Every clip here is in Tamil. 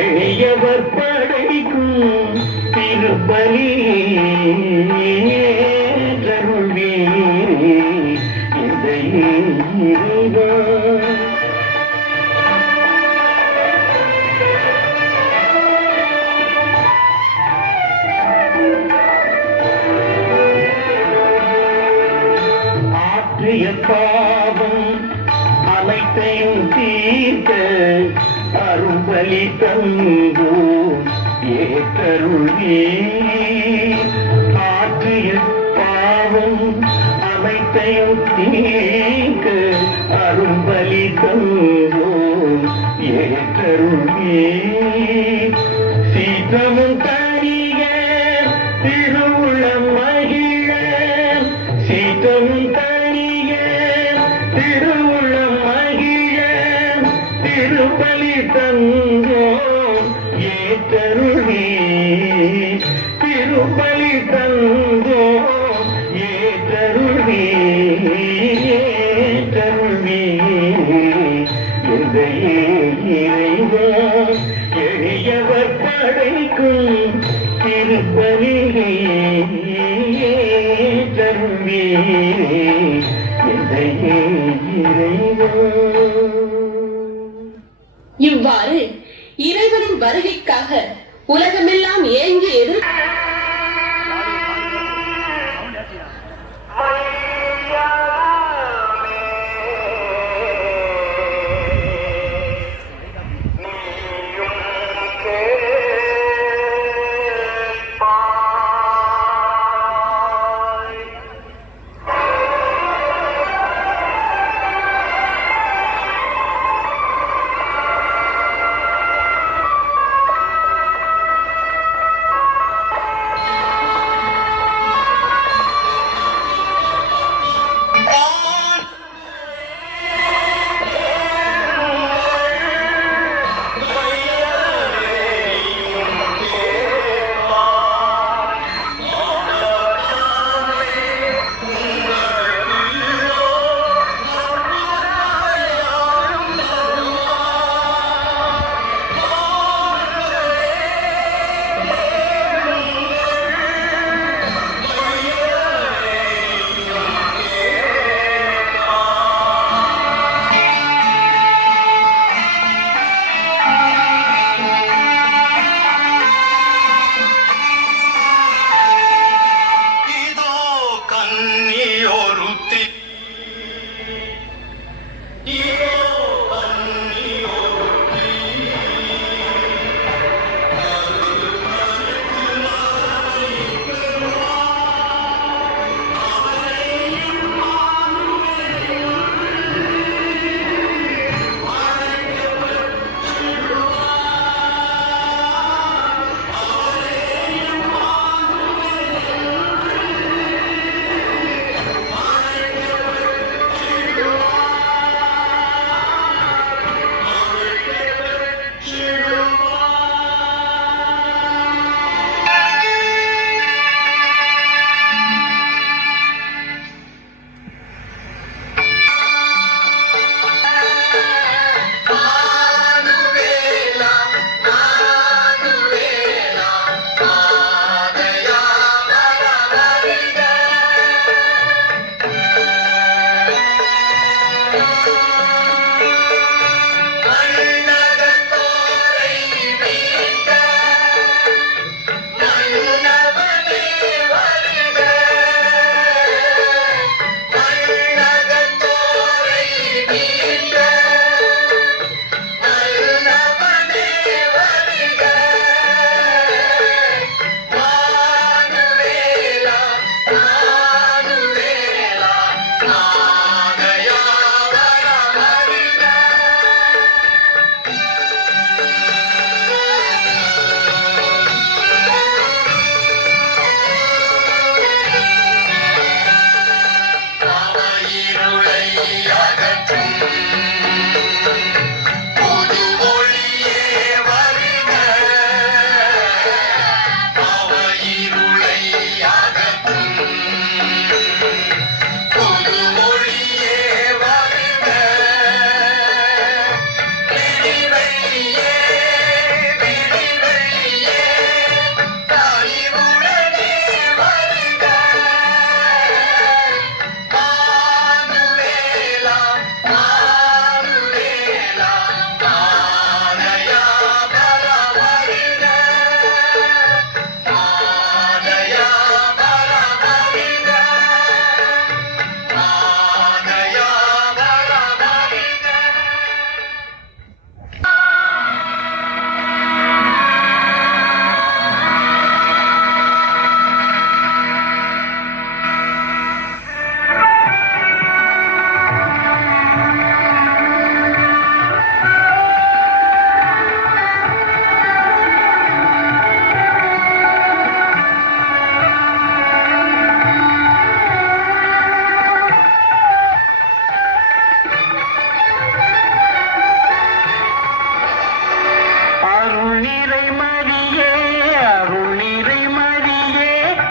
எளியவர் படைக்கும் திருப்பலி ஆற்றிய பாவம் அனைத்தையும் தீர்க்க அரும்பலி தந்து ஏற்றருள்வே ஆற்றிய அனைத்தையும் தீர்க்க அரும்பலி தந்தோம் ஏற்றருள்வே. சீற்றமும் தணிய திருவுளம் மகிழ, சீற்றமும் தணிய திருவுளம் மகிழ, திருப்பலி தந்தோம் ஏற்றருள்வே. திருப்பலி தந்தோம் ஏற்றருள்வே. ஏற்றருள்வே எந்தையே இறைவா, எளியவர் படைக்கும் திருப்பலியை ஏற்றருள்வே. எந்தையே இறைவா. இவ்வாறு இறைவனின் வருகைக்காக உலகமெல்லாம் ஏங்கி எதிர்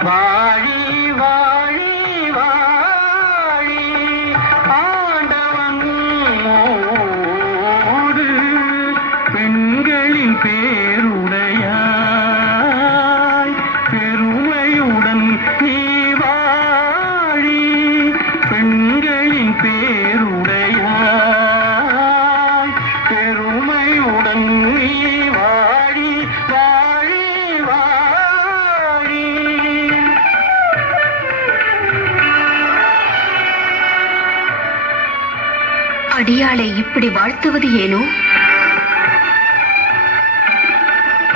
வாழி வாழி வாழி ஆண்டவன் மோடு பெண்களின் பேருடையாய் பெருமையுடன் நீ வாழி பெண்களின் பேருடையாய் பெருமையுடன் நீ வாழி வாழி வாழி. அடியாளை இப்படி வாழ்த்துவது ஏனோ?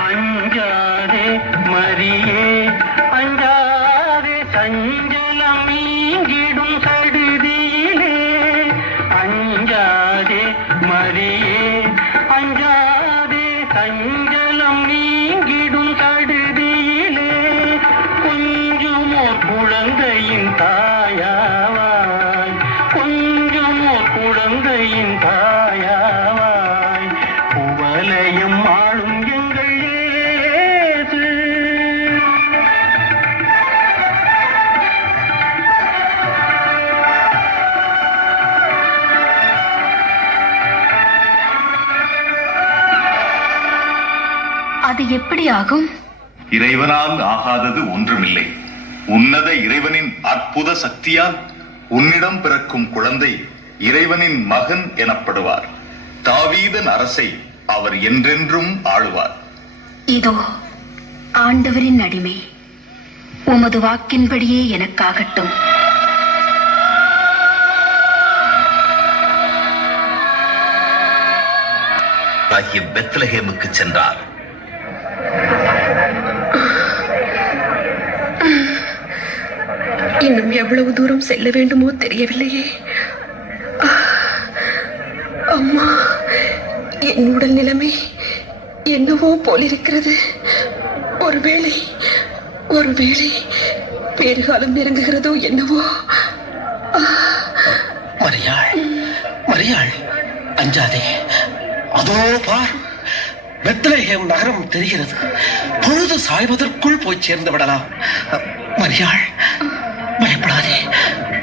அஞ்சாதே மரியே அஞ்சாதே சஞ்சலம் நீங்கிடும் சடுதியிலே அஞ்சாதே மரியே அஞ்சாதே சஞ்சலம் நீங்கிடும் சடுதியிலே கொஞ்சமோர் குழந்தையின் தாயாவாய் கொஞ்சமோர் குழந்தையின் தாயாவாய் குவலையும் ஆளும் எங்கள் இயேசு. அது எப்படி ஆகும்? இறைவனால் ஆகாதது ஒன்றுமில்லை. உன்னத இறைவனின் அற்புத சக்தியால் உன்னிடம் பிறக்கும் குழந்தை இறைவனின் மகன் எனப்படுவார். தாவீதன் அரசை அவர் என்றென்றும் ஆளுவார். இதோ ஆண்டவரின் அடிமை, உமது வாக்கின்படியே எனக்காகட்டும். பெத்லஹேமுக்கு சென்றார். இன்னும் எவ்வளவு தூரம் செல்ல வேண்டுமோ தெரியவில்லையே. அம்மா, என் உடல் நிலைமை என்னவோ போலிருக்கிறது. ஒருவேளை பேறுகாலம் நெருங்குகிறதோ என்னவோ. மரியாள் அஞ்சாதே, அதோ பார், பெத்லஹேம் நகரம் தெரிகிறது. பொழுது சாய்வதற்குள் போய் சேர்ந்து விடலாம். மரியாள், பயப்படாதே,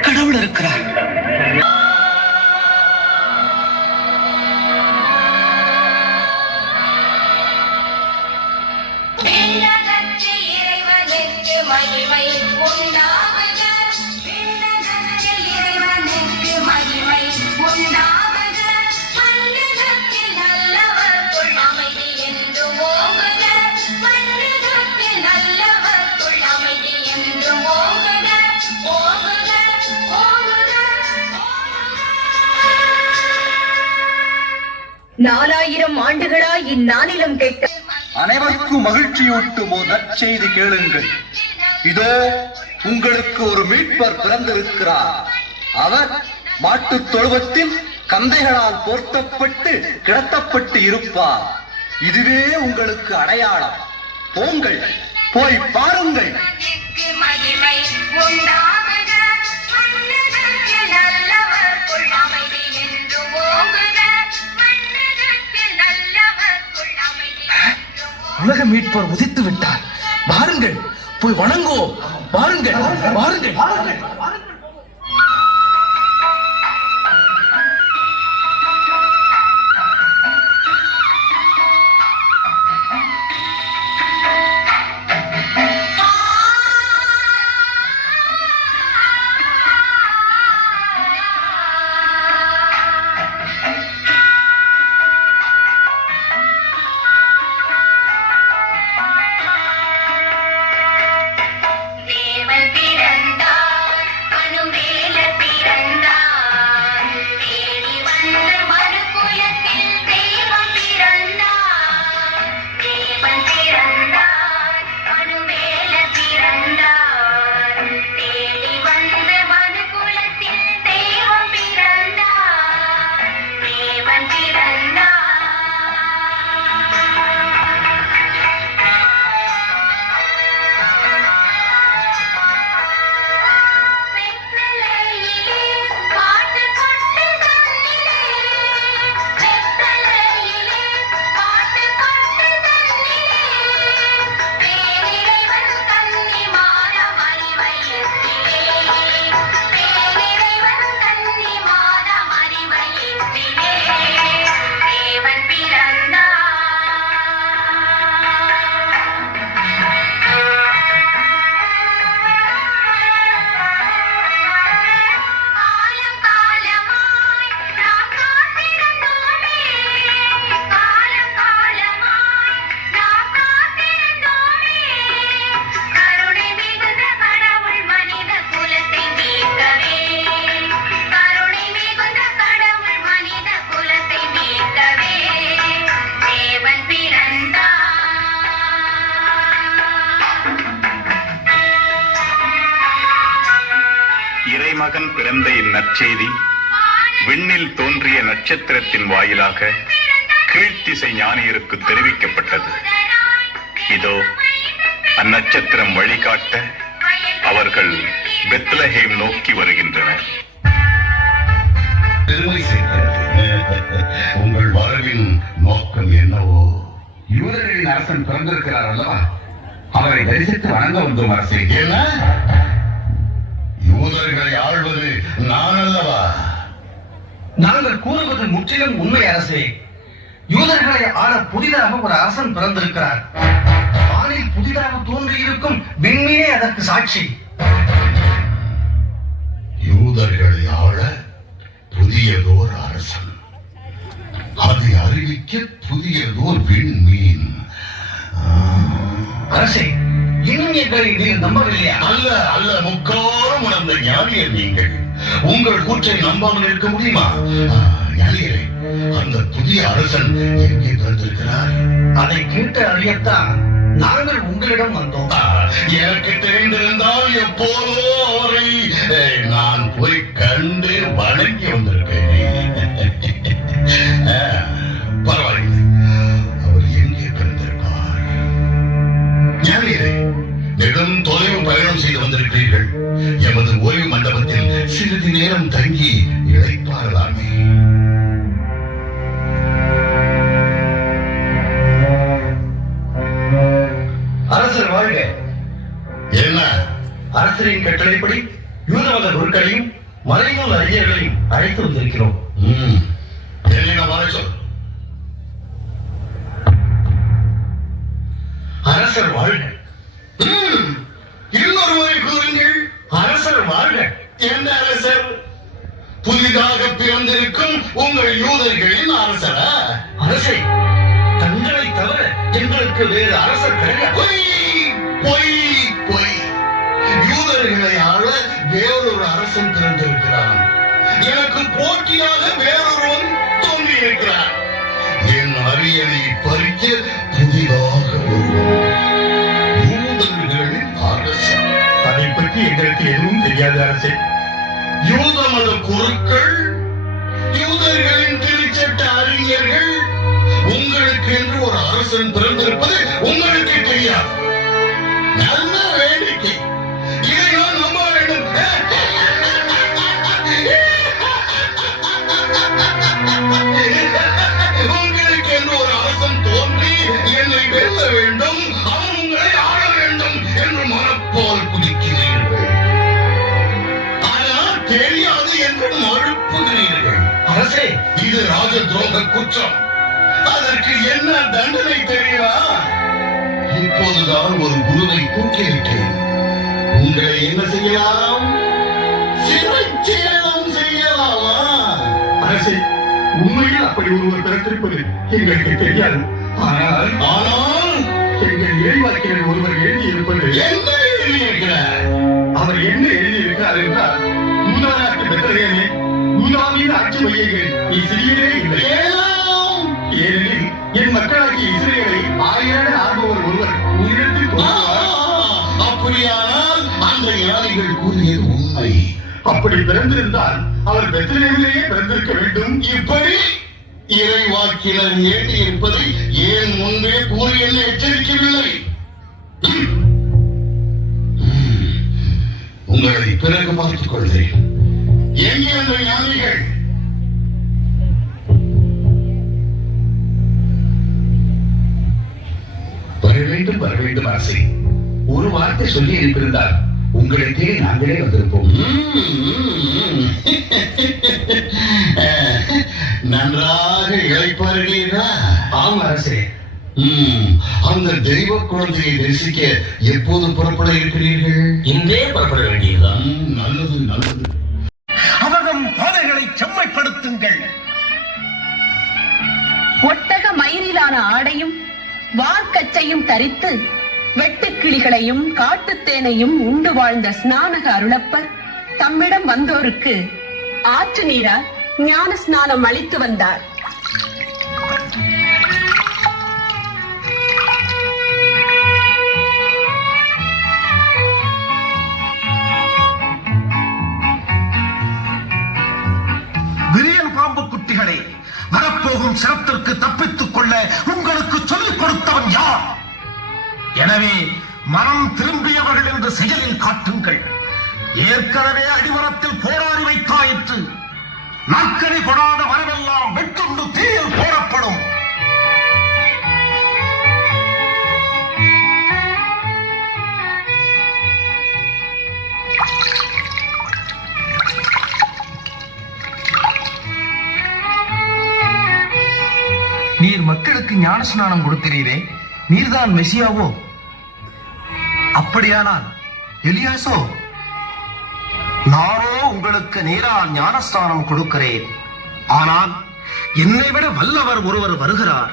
கடவுள் இருக்கிறார். மகிமை உண்டாவத, விண்ணகத்தில் இறைவனுக்கு மகிமை உண்டாவத, மன்னகத்தில் நல்லவர்க்குள் அமைதி என்று ஓங்குக, மன்னகத்தில் நல்லவர்க்குள் அமைதி என்று ஓங்குக, ஓங்குக, ஓங்குக, ஓங்குக. 4000 ஆண்டுகளாய் இந்நாளிலும் கேட்ட அனைவருக்கும் மகிழ்ச்சியூட்டும் ஒரு நற்செய்தி கேளுங்கள். இதோ உங்களுக்கு ஒரு மீட்பர் பிறந்திருக்கிறார். அவர் மாட்டுத் தொழுவத்தில் கந்தைகளால் போர்த்தப்பட்டு கிடத்தப்பட்டு இருப்பார். இதுவே உங்களுக்கு அடையாளம். போங்கள், போய் பாருங்கள். மகிமை உண்டாவத, மன்னகத்தில் நல்லவர்க்குள் அமைதி என்று ஓங்குக, மன்னகத்தில் நல்லவர்க்குள் அமைதி என்று ஓங்குக. உலக மீட்பர் உதித்து விட்டார். பாருங்கள், போய் வணங்குவோம். பாருங்கள், பாருங்கள். தேவன் பிறந்தார், இறைமகன் பிறந்த இந்நற்செய்தி விண்ணில் தோன்றிய நட்சத்திரத்தின் வாயிலாக கீழ்த்திசை ஞானியருக்கு தெரிவிக்கப்பட்டது. இதோ அந்நட்சத்திரம் வழிகாட்ட அவர்கள் பெத்லஹேம் நோக்கி வருகின்றனர். பெருமை சேர்க்கிறது. உங்கள் வரவின் நோக்கம் என்னவோ? யூதர்களின் அரசன் பிறந்திருக்கிறார் அல்லவா, அவரை தரிசித்து வணங்க வந்தோம் அரசே. என்ன? யூதர்களை ஆள்வது நான் அல்லவா? நாங்கள் கூறுவது முற்றிலும் உண்மை அரசே. யூதர்களை ஆள புதிதாக ஒரு அரசன் பிறந்திருக்கிறார். வானில் புதிதாக தோன்றியிருக்கும் விண்மீனே அதற்கு சாட்சி. யூதர்களை ஆள புதியதோர் அரசன், அதை அறிவிக்க புதியதோர் விண்மீன். அரசே, இன்னும் எங்களை நீங்கள் நம்பவில்லையா? அல்ல அல்ல, முக்காலம் உணர்ந்த ஞானியர் நீங்கள். உங்கள் கூற்றை நம்பாமல் இருக்க முடியுமா? ஞானியரே, அந்த புதிய அரசன் எங்கே பிறந்திருக்கிறார்? அதை கேட்டு அறியத்தான் நாங்கள் உங்களிடம் வந்தோம். எனக்கு தெரிந்திருந்தால் எப்போதோ அவரை நான் போய் கண்டு வணங்கி வந்திருக்கேன். பரவாயில்லை, அவர் எங்கே பிறந்திருப்பார்? ஞானியரே, நெடும் தொலைவு பயணம் செய்து வந்திருக்கிறீர்கள். எமது ஓய்வு மண்டபத்தில் சிறிது நேரம் தங்கி இழைப்பார்களாமே. அரசர் வாழ்க. என்ன? அரசரின் கட்டளைப்படி யூத மத குருக்களையும் மறைநூல் அறிஞர்களையும் அழைத்து வந்திருக்கிறோம். என்ன வர சொல். அரசர் வாழ்க. இன்னொரு முறை கூறுங்கள். அரசர் வாழ்க. என்ன அரசர்? புதிதாக பிறந்திருக்கும் உங்கள் யூதர்களின் அரசரா? அரசே, தங்களை தவிர எங்களுக்கு வேறு அரசர் கிடையாது. பொய் பொய் பொய். யூதர்களை ஆள வேறொரு அரசன் பிறந்திருக்கிறான். எனக்கு போட்டியாக வேறொருவன் தோன்றியிருக்கிறார். என் அரியணை பறிக்க புதிதாக ஒருவன், யூதர்களின் அரசன். அதை பற்றி எங்களுக்கு எதுவும் தெரியாது அரசே. யூத மத குருக்கள், யூதர்களின் திருச்சட்ட அறிஞர்கள், உங்களுக்கு என்று ஒரு அரசன் பிறந்திருப்பது உங்களுக்கு தெரியாது. நல்ல வேடிக்கை. இதை நான் நம்ப வேண்டும். உங்களுக்கு என்று ஒரு அரசன் தோன்றி என்னை வெல்ல வேண்டும், அவன் உங்களை ஆள வேண்டும் என்று மனப்பால் குதிக்கிறீர்கள். ஆனால் தெரியாது என்று மறுப்புகிறீர்கள். அரசே, இது ராஜ துரோக குற்றம். அதற்கு என்ன தண்டனை தெரியுமா? இப்போதுதான் ஒரு குருவை தூக்கியிருக்கிறேன். உங்களை என்ன செய்யலாம்? சிறைச்சேதம் செய்யலாமா? அரசே, உண்மையில் அப்படி ஒருவர் பிறந்திருப்பது எங்களுக்கு தெரியாது. ஆனால் எங்கள் இறைவாக்கினர் ஒருவர் எழுதியிருப்பது என்ன எழுதியிருக்கிறார்? அவர் என்ன எழுதியிருக்கிறார் என்றால், யூதா நாட்டு பெத்லகேமே, யூதாவின் ஆட்சி மையங்கள் நீ சிறியதே இல்லை. ஏனெனில் என் மக்களாகிய இஸ்ரேலை ஆயன ஆகுபவர் ஒருவர் உன்னிடத்தில் தோன்றுவார். அப்படியானால் அந்த ஞானிகள் கூறியது உண்மை. அப்படி பிறந்திருந்தால் அவர் பெத்லகேமிலேயே பிறந்திருக்க வேண்டும். இப்படி இறைவாக்கினர் ஏற்றி இருப்பதை ஏன் முன்பே கூறி என்ன எச்சரிக்கவில்லை? உங்களை பிறகு பார்த்துக் கொள்கிறேன். எங்கே அந்த ஞானிகள்? வர வேண்டும் அரசே. ஒரு வார்த்தை சொல்லி இருப்பிருந்தால் உங்களை தேடி நாங்களே வந்திருப்போம். நன்றாக இழைப்பார்களா? ஆம் அரசே. அந்த தெய்வ குழந்தையை தரிசிக்க எப்போது புறப்பட இருக்கிறீர்கள்? இன்றே புறப்பட வேண்டியதுதான். நல்லது நல்லது. அவர்தம் பாதைகளை செம்மைப்படுத்துங்கள். ஒட்டக மயிரிலான ஆடையும் வார்க்கச்சையும் தரித்து வெட்டுக்கிளிகளையும் காட்டுத்தேனையும் உண்டு வாழ்ந்த ஸ்நானக அருளப்பர் தம்மிடம் வந்தோருக்கு ஆற்று நீரால் ஞான ஸ்நானம் அளித்து வந்தார். வரும் சிரத்திற்கு தப்பித்துக் கொள்ள உங்களுக்கு சொல்லிக் கொடுத்தவன் யார்? எனவே மனம் திரும்பியவர்கள் என்று செயலில் காட்டுங்கள். ஏற்கனவே அடிமரத்தில் போராடி வைத்தாயிற்று. நாற்கனி கொடாத மரமெல்லாம் வெட்டுண்டு தீயில் போடப்படும். நீர் மக்களுக்கு ஞான ஸ்நானம் கொடுக்கிறீரே, நீர்தான் மெசியாவோ? அப்படியானால் எலியாசோ? நானோ உங்களுக்கு நீரால் ஞானஸ்தானம் கொடுக்கிறேன். ஆனால் என்னை விட வல்லவர் ஒருவர் வருகிறார்.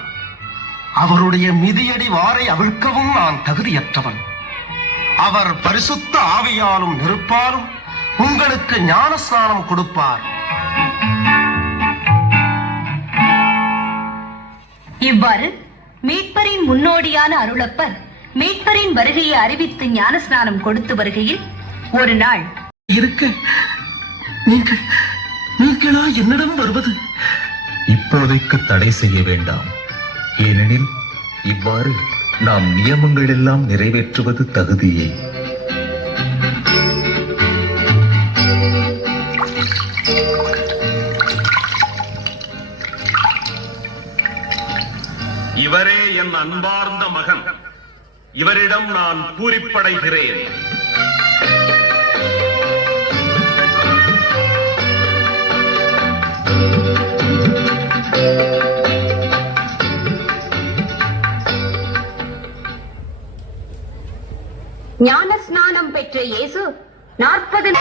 அவருடைய மிதியடி வாரை அவிழ்க்கவும் நான் தகுதியற்றவன். அவர் பரிசுத்த ஆவியாலும் நெருப்பாலும் உங்களுக்கு ஞானஸ்நானம் கொடுப்பார். இவ்வாறு மீட்பரின் முன்னோடியான அருளப்பர் மீட்பரின் வருகையை அறிவித்து ஞானஸ்நானம் கொடுத்து வருகையில் ஒரு நாள் இருக்க நீங்களா என்னிடம் வருவது? இப்போதைக்கு தடை செய்ய வேண்டாம். ஏனெனில் இவ்வாறு நாம் நியமங்கள் எல்லாம் நிறைவேற்றுவது தகுதியே. இவரே என் அன்பார்ந்த மகன். இவரிடம் நான் பூரிப்படைகிறேன். ஞான ஸ்நானம் பெற்ற இயேசு 40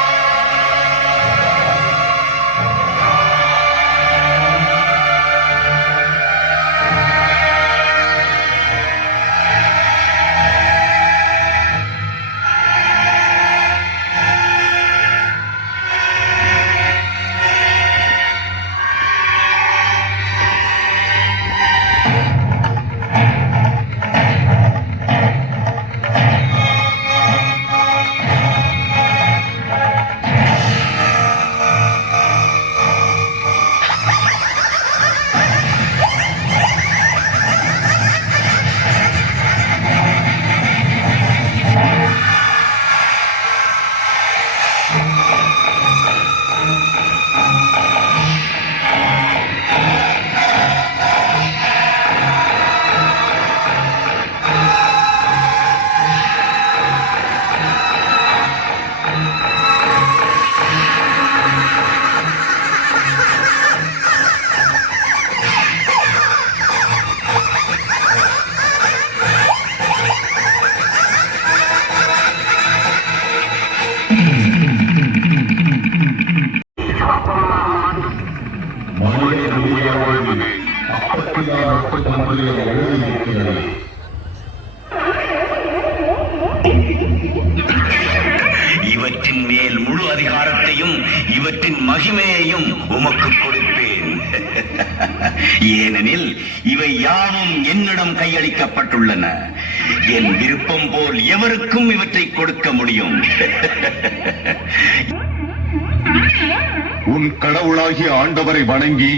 இவற்றின் மேல் முழு அதிகாரத்தையும் இவற்றின் மகிமையையும் உமக்கு கொடுப்பேன். ஏனெனில் இவை யாவும் என்னிடம் கையளிக்கப்பட்டுள்ளன. என் விருப்பம் போல் எவருக்கும் இவற்றை கொடுக்க முடியும். உன் கடவுளாகிய ஆண்டவரை வணங்கி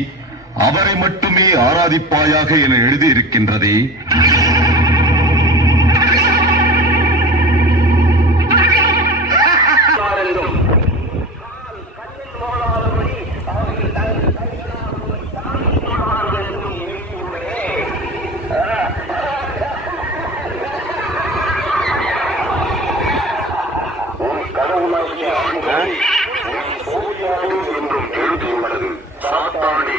அவரை மட்டுமே ஆராதிப்பாயாக என எழுதியிருக்கின்றதே. என்றும் எழுதியுள்ளது. சாத்தானே,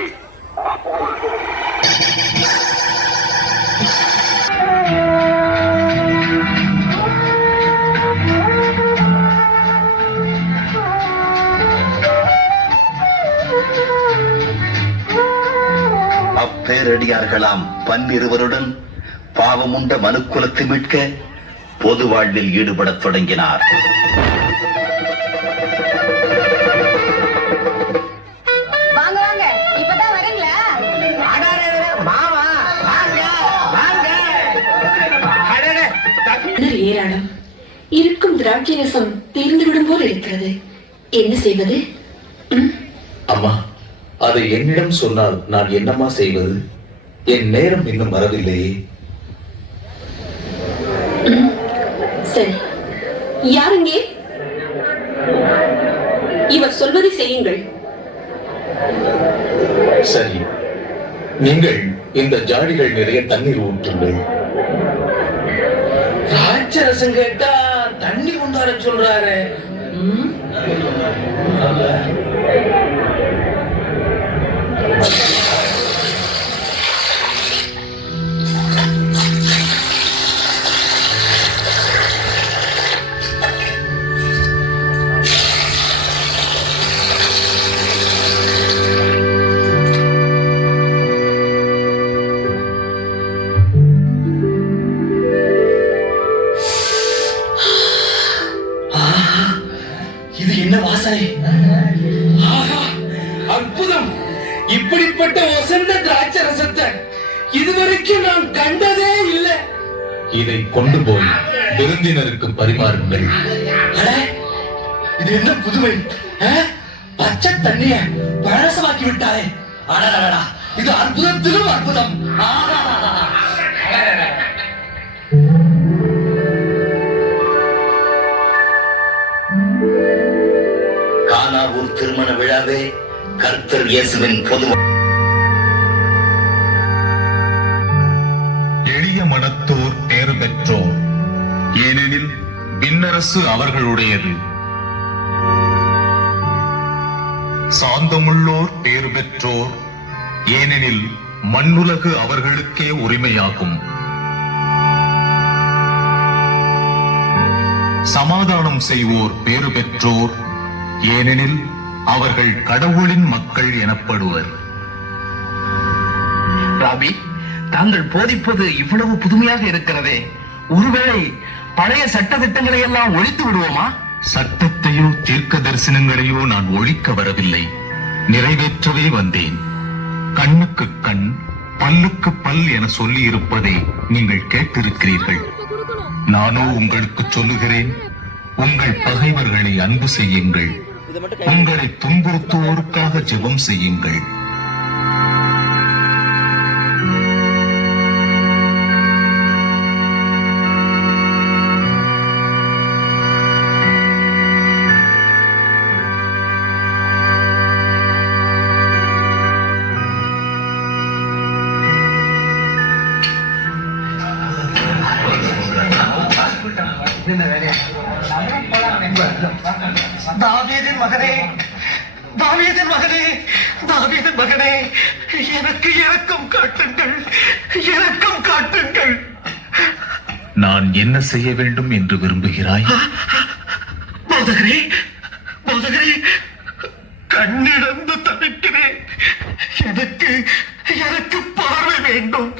அப்பேரடியார்களாம் பன்னிருவருடன் பாவமுண்ட மனுக்குலத்தை மீட்க பொது வாழ்வில் ஈடுபடத் தொடங்கினார். ஏராளம் இருக்கும் திராட்சை ரசம் தீர்ந்துவிடும் போல் இருக்கிறது. என்ன செய்வது? அம்மா, அதை என்னிடம் சொன்னால் நான் என்னம்மா செய்வது? என் நேரம் இன்னும் வரவில்லையே. சரி, யாருங்கே? இவர் சொல்வதை செய்யுங்கள். சரி, நீங்கள் இந்த ஜாடிகள் நிறைய தண்ணீர் ஊற்றுங்கள். ராட்சரசன் கேட்டா தண்ணி கொண்டாட சொல்றாரு. இது என்ன வாசனை? ஆஹா, அற்புதம்! இப்படிப்பட்ட வசந்த திராட்சரசத்தை இதுவரைக்கும் நான் கண்டதே இல்லை. இதை கொண்டு போய் விருந்தினருக்கு பரிமாறுங்கள். அட, இது என்ன புதுமை! பச்சை தண்ணிய பழசமாக்கி விட்டாரே! அடடடா, இது அற்புதத்திலும் அற்புதம்! கானாவூர் திருமண விழாவே கர்த்தர் இயேசுவின் பொது எளிய மனத்தோர் பேறு பெற்றோர், ஏனெனில் விண்ணரசு அவர்களுடையது. சாந்தமுள்ளோர் பேறு பெற்றோர், ஏனெனில் மண்ணுலகு அவர்களுக்கே உரிமையாகும். சமாதானம் செய்வோர் பேறு பெற்றோர், ஏனெனில் அவர்கள் கடவுளின் மக்கள் எனப்படுவர். ராபி, தாங்கள் போதிப்பது இவ்வளவு புதுமையாக இருக்கிறதே. ஒருவேளை பழைய சட்ட திட்டங்களை எல்லாம் ஒழித்து விடுவோமா? சட்டத்தையோ தீர்க்க தரிசனங்களையோ நான் ஒழிக்க வரவில்லை, நிறைவேற்றவே வந்தேன். கண்ணுக்கு கண், பல்லுக்கு பல் என சொல்லி இருப்பதை நீங்கள் கேட்டிருக்கிறீர்கள். நானோ உங்களுக்கு சொல்லுகிறேன், உங்கள் பகைவர்களை அன்பு செய்யுங்கள், உங்களை துன்புறுத்துவோருக்காக ஜெபம் செய்யுங்கள். தாவீதின் மகனே, தாவீதின் மகனே, தாவீதின் மகனே, எனக்கு இரக்கம் காட்டுங்கள், இரக்கம் காட்டுங்கள். நான் என்ன செய்ய வேண்டும் என்று விரும்புகிறாய்? போதகரே, போதகரே, கண்ணிழந்து தவிக்கிறேன். எனக்கு எனக்கு பார்வை வேண்டும்,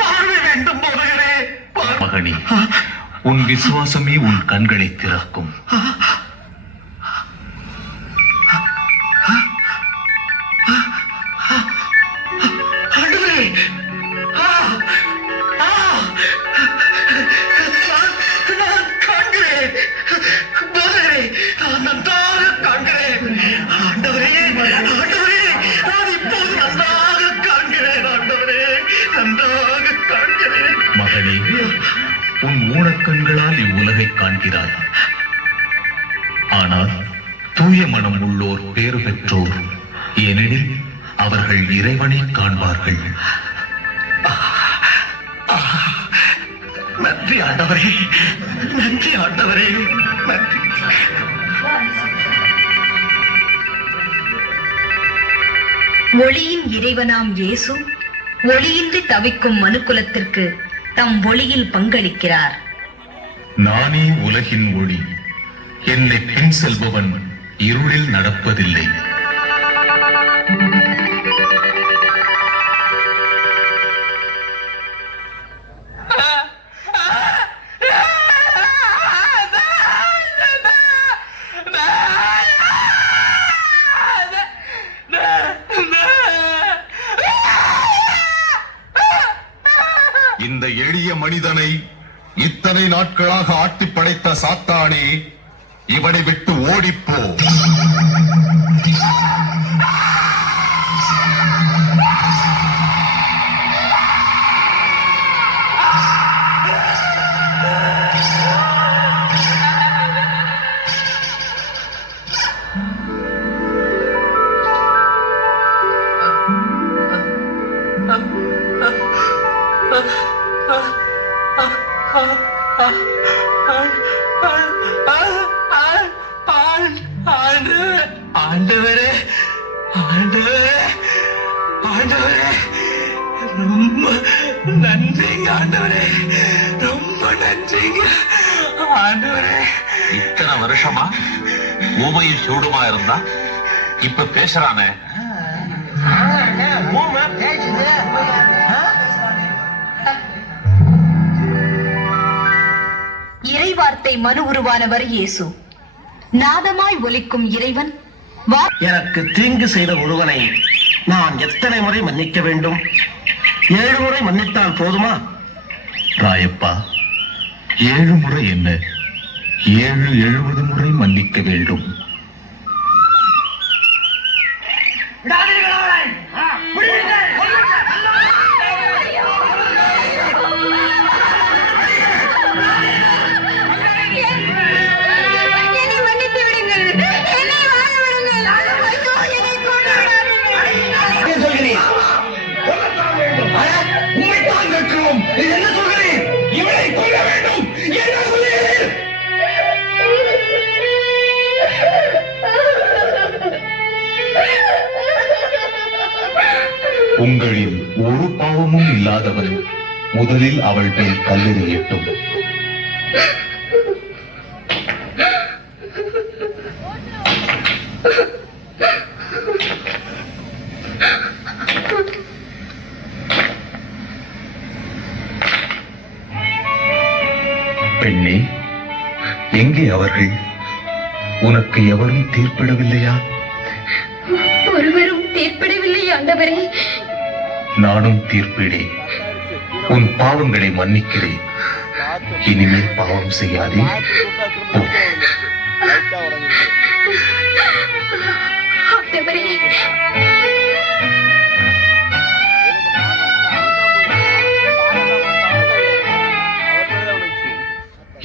பார்வை வேண்டும் போதகரே. மகனே, உன் விசுவாசமே உன் கண்களை திறக்கும். ஆண்டவரே, நான் காண்கிறேன். போதகரே, நான் நன்றாக காண்கிறேன். ஆண்டவரே, ஆண்டவரே, நான் இப்போது நன்றாக காண்கிறேன். ஆண்டவரே, நன்றாக காண்கிறேன். மகனே, உன் ஊனக்கண்களால் இவ்வுலகை காண்கிறாய். ஆனால் தூய மனம் உள்ளோர் பேறு பெற்றோர், ஏனெனில் அவர்கள் இறைவனை காண்பார்கள். நன்றி ஆண்டவரே, நன்றி ஆண்டவரே, நன்றி. ஒளியின் இறைவனாம் இயேசு ஒளியின்றி தவிக்கும் மனுக்குலத்திற்கு தம் ஒளியில் பங்களிக்கிறார். நானே உலகின் ஒளி, என்னை பின் செல்பவன் இருளில் நடப்பதில்லை. இந்த எளிய மனிதனை இத்தனை நாட்களாக ஆட்டி படைத்த சாத்தானே, இவனை விட்டு ஓடிப்போ. ஆண்டவரே, ஆண்டவரே, ஆண்டவரே, ரொம்ப நன்றிங்க ஆண்டவரே, ரொம்ப நன்றிங்க ஆண்டவரே. இத்தனை வருஷமா ஊமையும் சூடுமா இருந்தா இப்ப பேசுறானே. இறைவார்த்தை மனு உருவானவர் இயேசு. நாதமாய் ஒலிக்கும் இறைவன் எனக்கு தீங்கு செய்த ஒருவனை நான் எத்தனை முறை மன்னிக்க வேண்டும்? 7 முறை மன்னித்தால் போதுமா? ராயப்பா, 7 முறை என்ன, 70 முறை மன்னிக்க வேண்டும். உங்களில் ஒரு பாவமும் இல்லாதவன் முதலில் அவள் மேல் கல்லெறியட்டும். பெண்ணே, எங்கே அவர்கள்? உனக்கு எவரும் தீர்ப்பிடவில்லையா? ஒருவரும் தீர்ப்பிடவில்லை ஆண்டவரே. நானும் தீர்ப்பிடேன். உன் பாவங்களை மன்னிக்கிறேன். இனிமேல் பாவம் செய்யாதே. போ. ஆண்டவரே,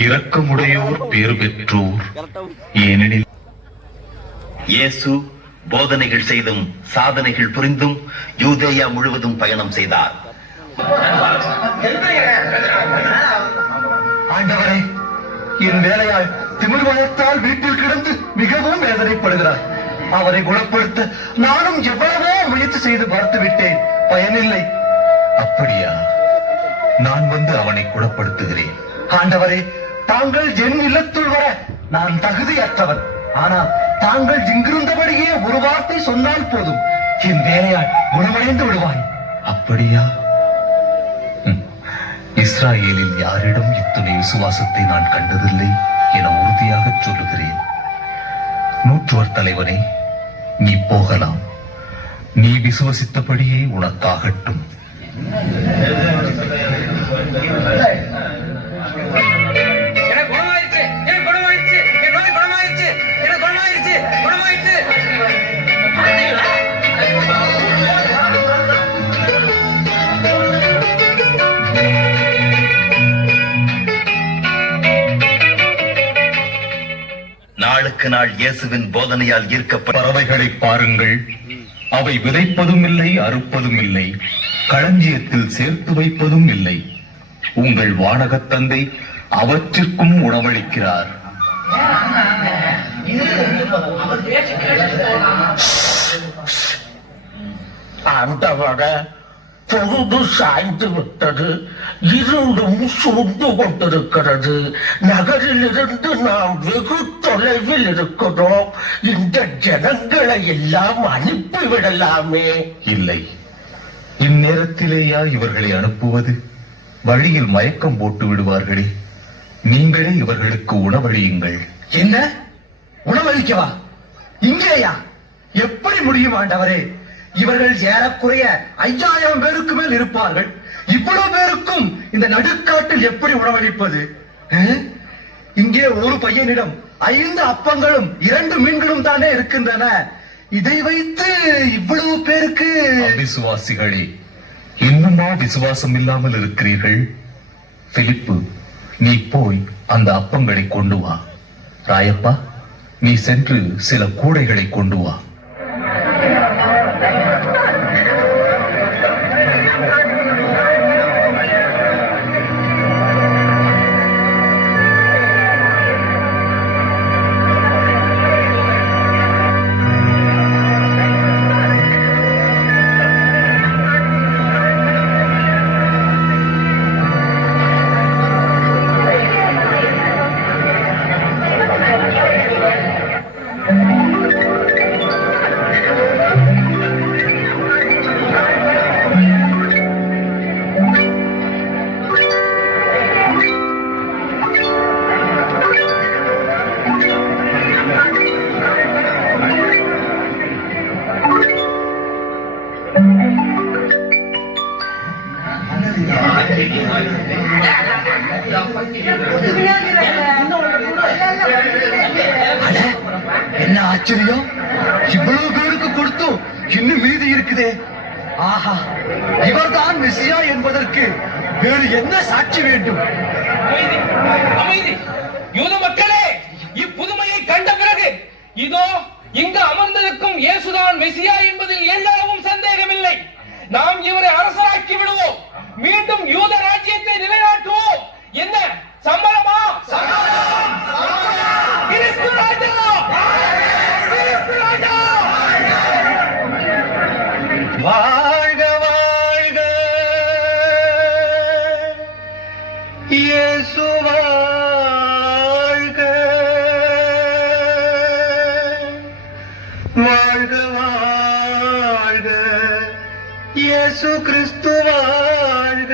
இரக்கமுடையோர் பேறு பெற்றோர், ஏனெனில் இயேசு போதனைகள் செய்தும் சாதனைகள் புரிந்தும் யூதேயா முழுவதும் பயணம் செய்தார். ஆண்டவரே, என் வேலையால் திமிர்வயத்தால் வீட்டில் கிடந்து மிகவும் வேதனைப்படுகிறார். அவரை குணப்படுத்த நானும் எவ்வளவோ முயற்சி செய்து பார்த்து விட்டேன், பயனில்லை. அப்படியா? நான் வந்து அவனை குணப்படுத்துகிறேன். ஆண்டவரே, தாங்கள் என் இல்லத்துள் வர நான் தகுதியற்றவன். ஆனால் தாங்கள் இங்கிருந்தபடியே ஒரு வார்த்தை சொன்னால் போதும், என் வேலையால் குணமடைந்து விடுவாய். அப்படியா? இஸ்ராயேலில் யாரிடம் இத்தனை விசுவாசத்தை நான் கண்டதில்லை என உறுதியாக சொல்லுகிறேன். நூற்றுவர் தலைவனே, நீ போகலாம். நீ விசுவசித்தபடியே உனக்காகட்டும். நாளுக்கு நாள் இயேசுவின் போதனையால் ஈர்க்கப்பட்ட பறவைகளை பாருங்கள். அவை விதைப்பதும் இல்லை, அறுப்பதும் இல்லை, களஞ்சியத்தில் சேர்த்து வைப்பதும் இல்லை. உங்கள் வானகத் தந்தை அவற்றிற்கும் உணவளிக்கிறார். ஆண்டவரே, பொழுது சாய்ந்து விட்டது, இருளும் சூழ்ந்து கொண்டிருக்கிறது. நகரிலிருந்து நாம் வெகு தொலைவில் இருக்கிறோம். இந்த ஜனங்களை எல்லாம் அனுப்பிவிடலாமே? இல்லை, இந்நேரத்திலேயா இவர்களை அனுப்புவது? வழியில் மயக்கம் போட்டு விடுவார்களே. நீங்களே இவர்களுக்கு உணவளியுங்கள். என்ன, உணவளிக்கவா? இங்கேயா? எப்படி முடியும் ஆண்டவரே? இவர்கள் ஏறக்குறைய 5000 பேருக்கு மேல் இருப்பார்கள். இவ்வளவு பேருக்கும் இந்த நடுக்காட்டில் எப்படி உணவளிப்பது? இங்கே ஒரு பையனிடம் 5 அப்பங்களும் 2 மீன்களும் தானே இருக்கின்றன. இதை வைத்து இவ்வளவு பேருக்கு? அவிசுவாசிகளே, இன்னுமா விசுவாசம் இல்லாமல் இருக்கிறீர்கள்? பிலிப்பு, நீ போய் அந்த அப்பங்களை கொண்டு வா. ராயப்பா, நீ சென்று சில கூடைகளை கொண்டு வா. அட, என்ன ஆச்சரியம்! இவ்வளவு பேருக்கு கொடுத்தும் இன்னும் மீதி இருக்குதே. ஆஹா, இவர்தான் மெசியா என்பதற்கு வேறு என்ன சாட்சி வேண்டும்? அமைதி, அமைதி! யூத மக்களே, இப்புதுமையை கண்ட பிறகு இதோ இங்கு அமர்ந்திருக்கும் இயேசுதான் மெசியா என்பதில் எல்லளவும் சந்தேகமில்லை. நாம் இவரை அரசராக்கி விடுவோம். மீண்டும் யூத ராஜ்யத்தை நிலைநாட்டுவோம். என்ன சம்மதமா? கிறிஸ்து ராஜா! கிறிஸ்து ராஜா! வாழ்க வாழ்க இயேசு வாழ்க! வாழ்க வாழ்க இயேசு கிறிஸ்து வாழ்க!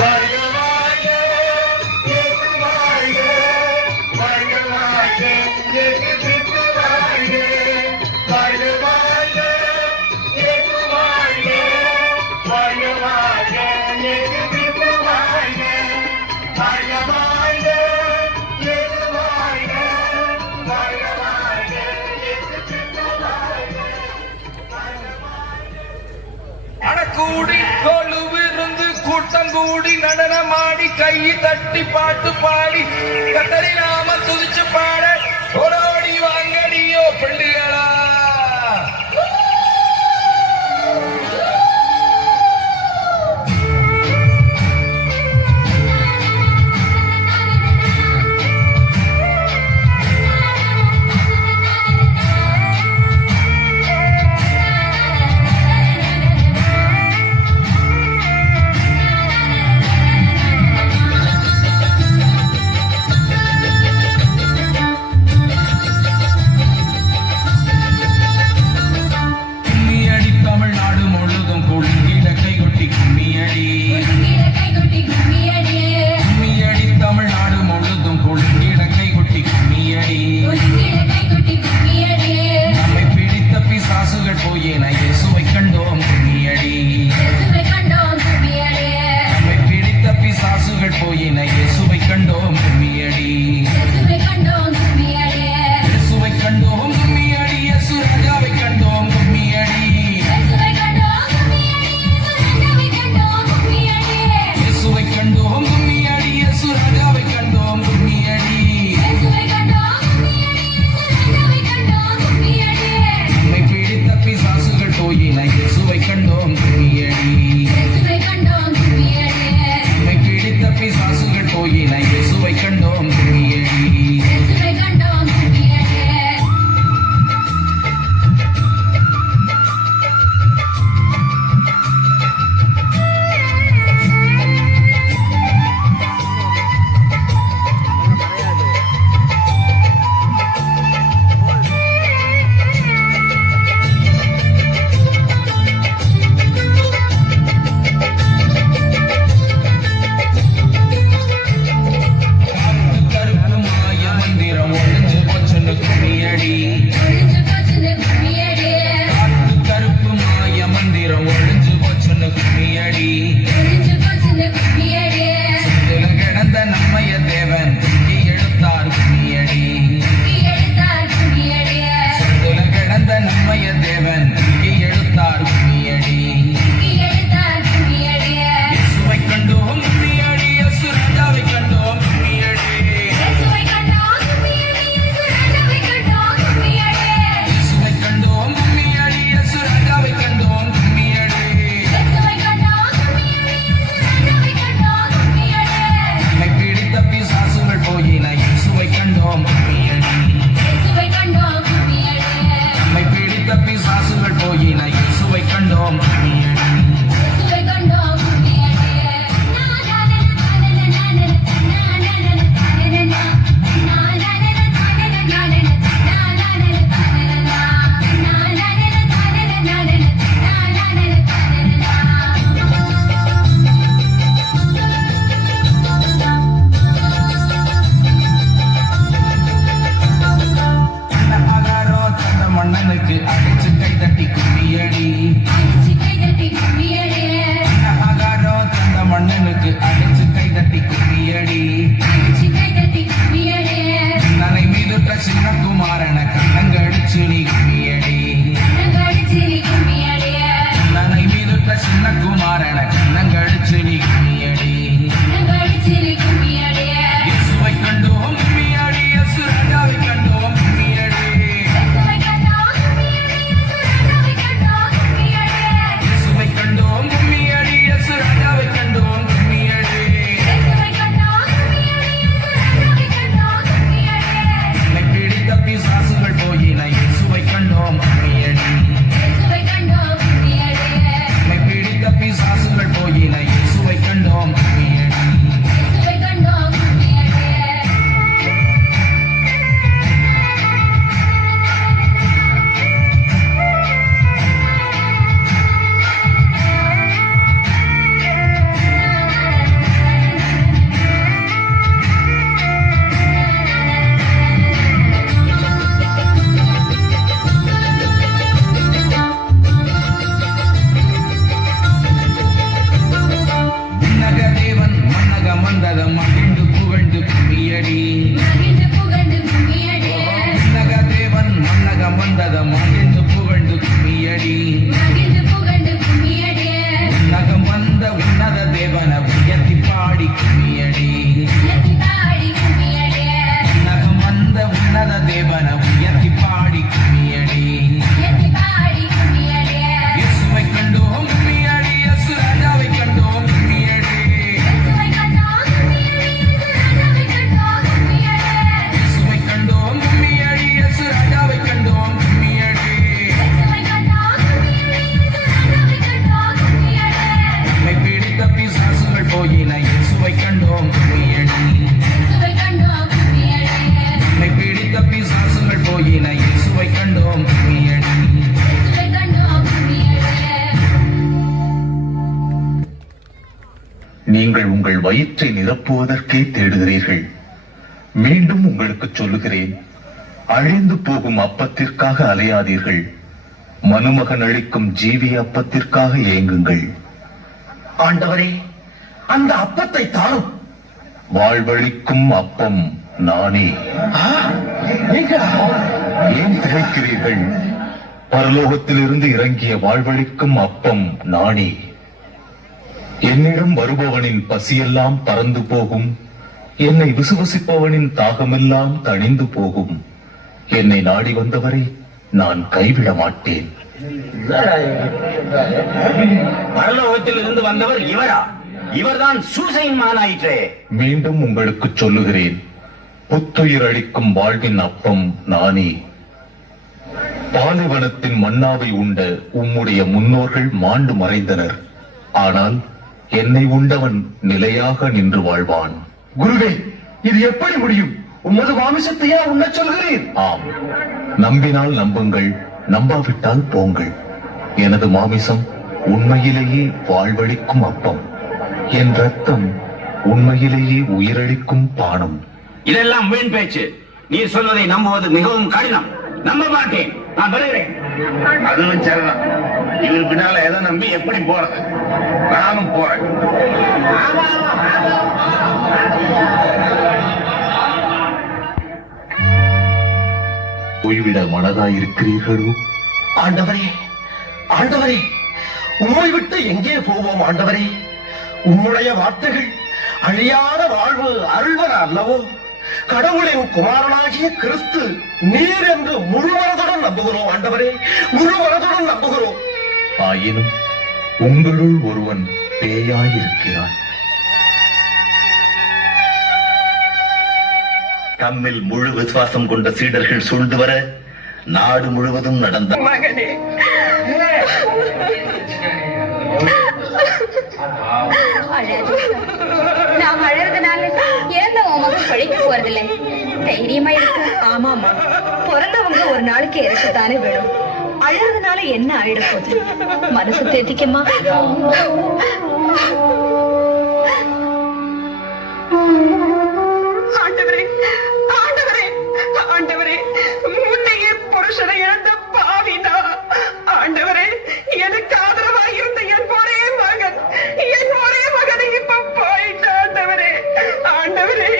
வாழ்க வாழ்க இயேசு வாழ்க! வாழ்க வாழ்க இயேசு கிறிஸ்து வாழ்க! வாழ்க வாழ்க இயேசு வாழ்க! வாழ்க வாழ்க இயேசு கிறிஸ்து வாழ்க! வாழ்க வாழ்க இயேசு வாழ்க! வாழ்க வாழ்க இயேசு கிறிஸ்து வாழ்க! அடக்கூடி கொழுவிருந்து கூட்டம் கூடி நடனமாடி கை தட்டி பாட்டு பாடி கத்தரி நாம துதிச்சு பாட ஓடோடி வாங்கடியோ பிள்ளைகளா. கும்மியடி உன்னக தேவன் மன்னகம் வந்தத மகிழ்ந்து புகழ்ந்து கும்மியடி உன்னகம் வந்த உன்னத தேவன உயர்த்தி பாடி கும்மியடி உன்னகம் வந்த உன்னத தேவன உயர்த்தி பாடி கும்மியடி இயேசுவை கண்டோம் கும்மியடி இயேசு ராஜாவை கண்டோம் கும்மியடி இயேசுவை கண்டோம் கும்மியடி இயேசு ராஜாவை கண்டோம் கும்மியடி நம்மை பிடித்த பிசாசுகள் போயின இயேசுவை கண்டோம் கும்மியடி நம்மை பிடித்த பிசாசுகள் போயின இயேசுவை கண்டோம் கும்மியடி நீங்கள் உங்கள் வயிற்றை நிரப்புவதற்கே தேடுகிறீர்கள். மீண்டும் உங்களுக்கு சொல்லுகிறேன், அழிந்து போகும் அப்பத்திற்காக அலையாதீர்கள், மனுமகன் அளிக்கும் ஜீவிய அப்பத்திற்காக ஏங்குங்கள். ஆண்டவரே, அந்த அப்பத்தை தாரும். வாழ்வழிக்கும் அப்பம் நானே. ஏன் திகைக்கிறீர்கள்? பரலோகத்திலிருந்து இறங்கிய வாழ்வழிக்கும் அப்பம் நானே. என்னிடம் வருபவனின் பசியெல்லாம் பறந்து போகும், என்னை விசுவசிப்பவனின் தாகமெல்லாம் தணிந்து போகும். என்னை நாடி வந்தவரை நான் கைவிட மாட்டேன். பரலோகத்தில் இருந்து வந்தவர் இவரா? இவர்தான் சூசையின் மகனாயிற்றே. மீண்டும் உங்களுக்கு சொல்லுகிறேன், புத்துயிர் அளிக்கும் வாழ்வின் அப்பம் நானே. பாலைவனத்தின் மன்னாவை உண்ட உம்முடைய முன்னோர்கள் மாண்டு மறைந்தனர். ஆனால் என்னை உண்டவன் நிலையாக நின்று வாழ்வான். குருவே, இது எப்படி முடியும்? உமது மாமிசத்தையா உண்ணச் சொல்கிறீர்? ஆம், நம்பினால் நம்புங்கள், நம்பாவிட்டால் போங்கள். எனது மாமிசம் உண்மையிலேயே வாழ்வளிக்கும் அப்பம், என் ரத்தம் உண்மையிலேயே உயிரளிக்கும் பானம். இதெல்லாம் வீண் பேச்சு. நீ சொல்வதை நம்புவது மிகவும் கடினம். நம்ப மாட்டேன். நான் வருகிறேன். அதுவும் சரிதான். இவர் பின்னால எதை நம்பி எப்படி போறது? நானும் போறேன். போய்விட மனதாயிருக்கிறீர்களோ? ஆண்டவரே, ஆண்டவரே, உம்மை விட்டு எங்கே போவோம்? ஆண்டவரே, உம்முடைய வார்த்தைகள் அழியாத வாழ்வு அருள்வர அல்லவோ? கடவுளின் குமாரனாகிய கிறிஸ்து நீர் என்று முழு மனதுடன் நம்புகிறோம். ஆண்டவரே, முழு மனதுடன் நம்புகிறோம். ஆயினும் உங்களுள் ஒருவன் பேயாயிருக்கிறான். தம்மில் முழு விசுவாசம் கொண்ட சீடர்கள் சூழ்ந்து வர நாடு முழுவதும் நடந்த மகனே, நாம் அழறதுனால இறந்த உன் மகன் பழிக்க போறதில்லை. தைரியமா இருக்கு. ஆமாமா, பிறந்தவங்க ஒரு நாளைக்கு இறக்கத்தானே வேணும். அழறதுனால என்ன ஆயிட போகுது? மனசு தேத்திக்கமா. ஆண்டவரே, ஆண்டவரே, ஆண்டவரே, முன்னையே புருஷனை இழந்த பாவினா. ஆண்டவரே, எனக்கு ஆதரவாக இருந்த என் ஒரே மகனை இப்ப போயிட்ட. ஆண்டவரே, ஆண்டவரே,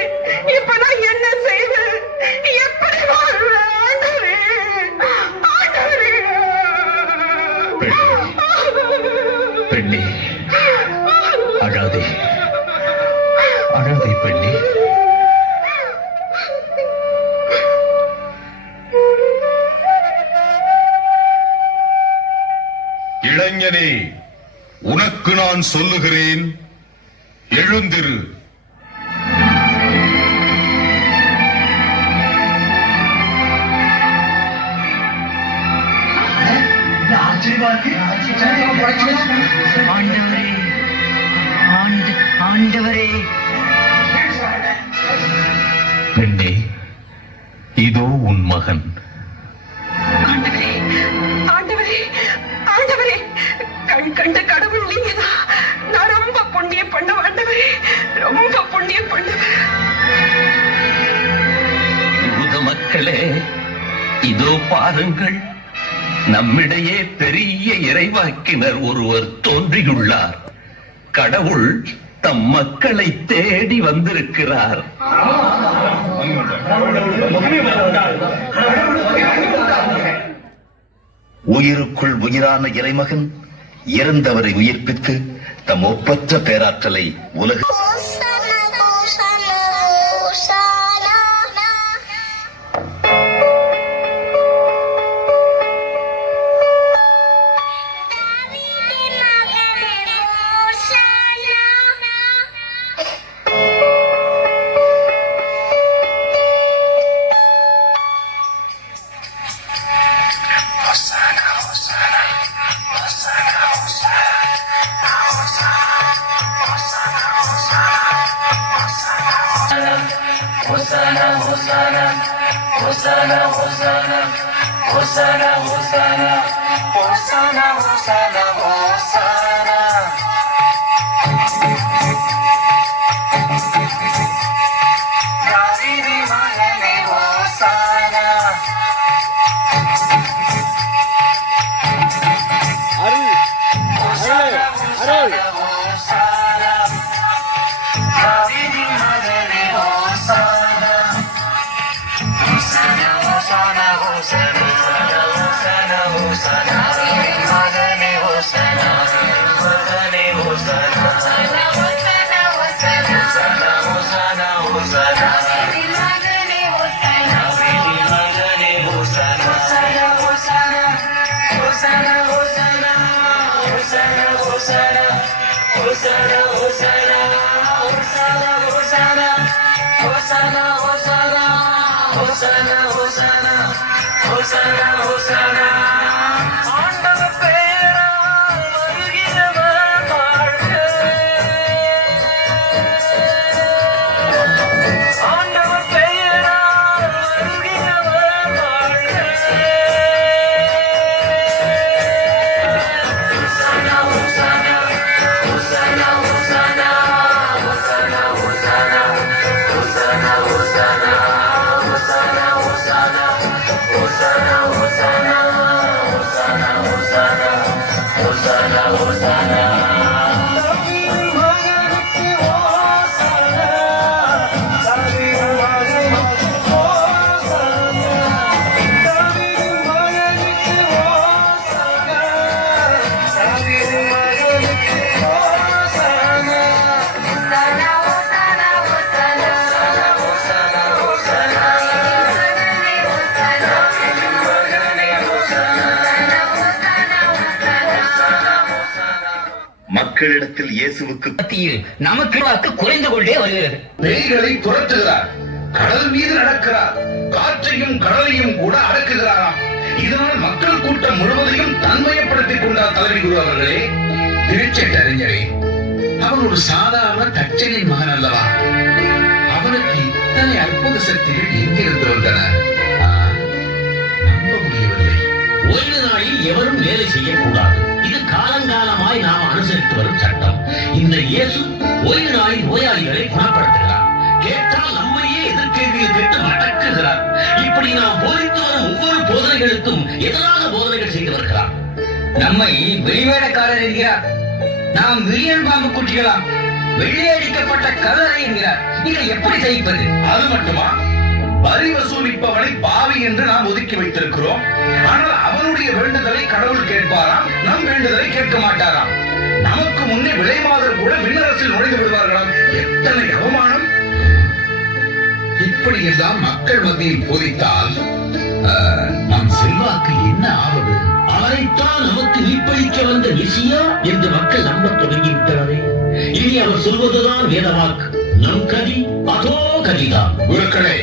இப்ப நான் என்ன செய்வேன்? எப்படி வாழ்வேன்? ஆண்டவரே, ஆண்டவரே. பெண்ணே, அழாதே, அழாதே பெண்ணே. இளைஞனே, உனக்கு நான் சொல்லுகிறேன், எழுந்திரு. ஆண்டவரே, ஆண்டவரே. பெண்ணே, இதோ உன் மகன். ஆண்டவரே, ஆண்டவரே, ஆண்டவரே, கண் கண்ட கடவுள் நீங்கதான். நான் ரொம்ப புண்ணியம் பண்ண ஆண்டவரே, ரொம்ப புண்ணியம் பண்ணுவேன். யூத மக்களே, இதோ பாருங்கள், நம்மிடையே பெரிய இறைவாக்கினர் ஒருவர் தோன்றியுள்ளார். கடவுள் தம் மக்களை தேடி வந்திருக்கிறார். உயிருக்குள் உயிரான இறைமகன் இறந்தவரை உயிர்ப்பித்து தம் ஒப்பற்ற பேராற்றலை உலக மக்களிடத்தில் இயேசுவுக்கு மத்தியில் நமக்கு வாக்கு குறைந்து கொண்டே வருகிறது. பேய்களை துரத்துகிறார், கடல் மீது நடக்கிறார், காற்றையும் கடலையும் கூட அடக்குகிறாராம். இதனால் மக்கள் கூட்டம் முழுவதையும் தன்மயப்படுத்திக் கொண்டார் தலைமை குரு அவர்களே. திருச்செட்ட அறிஞரே, அவன் ஒரு சாதாரண தச்சனின் மகன் அல்லவா? அவனுக்கு இத்தனை அற்புத சக்திகள் எங்கிருந்து வந்தன? நம்ப முடியவில்லை. ஓய்வு நாளில் எவரும் வேலை செய்யக்கூடாது. இது காலங்காலமாய் நாம் அனுசரித்து வரும் சட்டம். இந்த இயேசு ஓய்வு நாளில் நோயாளிகளை குணப்படுத்துகிறார். கேட்டால் நம்மையே எதிர்கேள்வியில் கேட்டு மடக்குகிறார். இப்படி நாம் போதித்து வரும் ஒவ்வொரு போதனைகளுக்கும் எதிரான போதனைகள் செய்து வருகிறார். நம்மை வெளிவேடக்காரர் என்கிறார். நாம் விரியன் பாம்பு குட்டிகளாம், வெள்ளையடிக்கப்பட்ட கல்லறை என்கிறார். இதை எப்படி சகிப்பது? அது மட்டுமா, வரி வசூலிப்பவனை பாவி என்று நாம் ஒதுக்கி வைத்திருக்கிறோம். ஆனால் அவனுடைய வேண்டுதலை கடவுள் கேட்பாராம், நம் வேண்டுதலை கேட்க மாட்டாராம். நமக்கு முன்னே விலைமாதர் கூட விண்ணரசில் நுழைந்து விடுவார்களாம். எத்தனை அவமானம்! இப்படி எல்லாம் மக்கள் மத்தியில் போதித்தால் நம் செல்வாக்கு என்ன ஆவது? அவரைத்தான் நமக்கு மீட்பளிக்க வந்த மெசியா என்று மக்கள் நம்பத் தொடங்கிவிட்டாரே. இனி அவர் சொல்வதுதான் வேதவாக்கு. நம் கதி அதோ கதிதான். குருக்களே,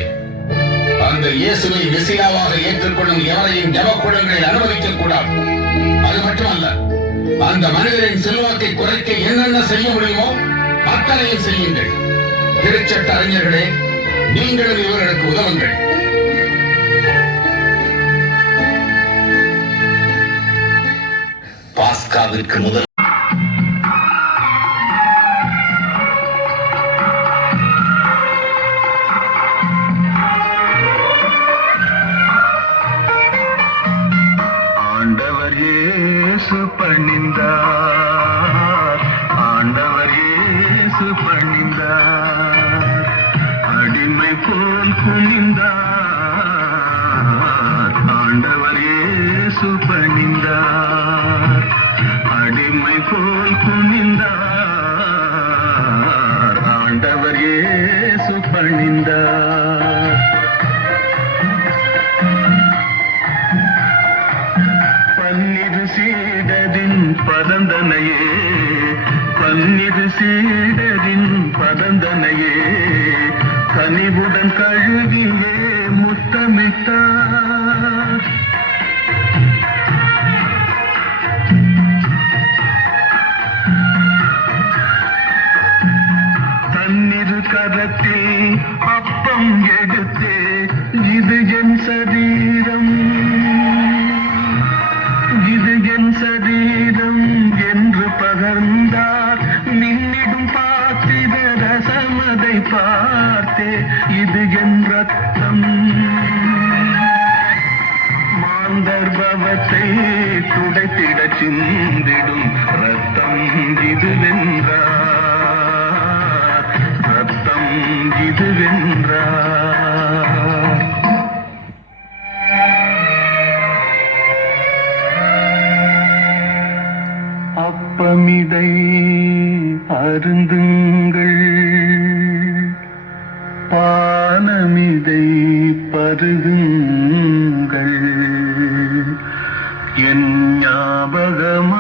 அந்த இயேசுவை மெசியாவாக ஏற்றுக்கொள்ளும் எவரையும் ஜபக்குழந்தைகளை அனுமதிக்க கூடாது. அது மட்டுமல்ல, அந்த மனிதரின் செல்வாக்கை குறைக்க என்னென்ன செய்ய முடியுமோ அத்தனையும் செய்யுங்கள். திருச்சட்ட அறிஞர்களே, நீங்களும் இவர்களுக்கு உதவுங்கள். பாஸ்காவிற்கு முதல் ஆண்டவர் இயேசு பணிந்தார், ஆண்டவர் இயேசு பணிந்தார், அடிமை போல் குனிந்தார் ஆண்டவர் இயேசு பணிந்தார் அடிமை போல் குனிந்தார் ஆண்டவர் இயேசு பணிந்தார் பன்னிரு சீடரின் பதந்தனையே பன்னிரு சீடரின் பதந்தனையே கனிவுடன் கழுவியே முத்தமிட்டார் தன்னிரு கரத்தில் அப்பம் எடுத்தே இது என் சரீரம் இது என் சரீரம் என்று பகர்ந்தார் நின்னிடும் பாத்திர ரசமதை பார்த்தே இது என் ரத்தம் மாந்தர்பவத்தை துடைத்திட சிந்திடும் ரத்தம் இதுவென்றார் ரத்தம் இதுவென்றார் அப்பமிதை அருந்துங்கள் பானமிதை பருகுங்கள் என் ஞாபகமாகவே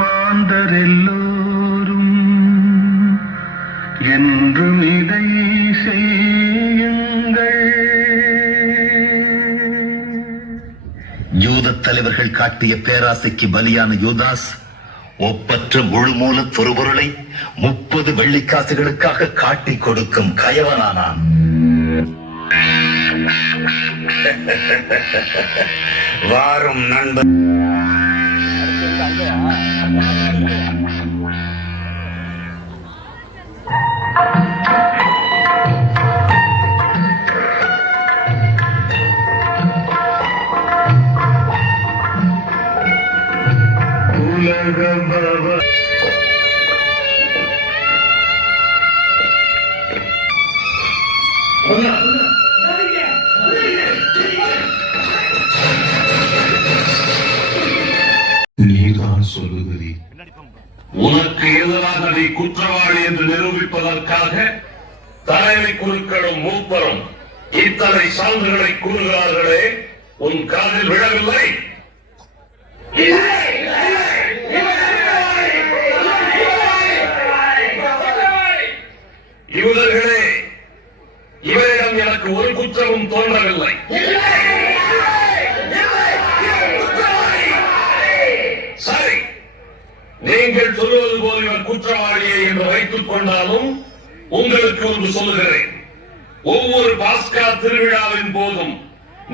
மாந்தரெல்லோரும் என்றும் இதை செய்யுங்கள். யூத தலைவர்கள் காட்டிய பேராசைக்கு பலியான யூதாஸ் ஒப்பற்ற முழுமூல தொருபொருளை 30 வெள்ளிக்காசுகளுக்காக காட்டிக் கொடுக்கும் கயவனானான். வாரும் நண்பர். நீதான் சொல்லுகிறீர். உனக்கு எதிராக நீ குற்றவாளி என்று நிரூபிப்பதற்காக தலைமை குருக்களும் மூப்பரும் இத்தனை சான்றுகளை கூறுகிறார்களே, உன் காதில் விழவில்லை? யூதர்களே, இவரிடம் எனக்கு ஒரு குற்றமும் தோன்றவில்லை. சரி, நீங்கள் சொல்வது போல் இவர் குற்றவாளியை என்று வைத்துக் கொண்டாலும் உங்களுக்கு ஒன்று சொல்லுகிறேன். ஒவ்வொரு பாஸ்கா திருவிழாவின் போதும்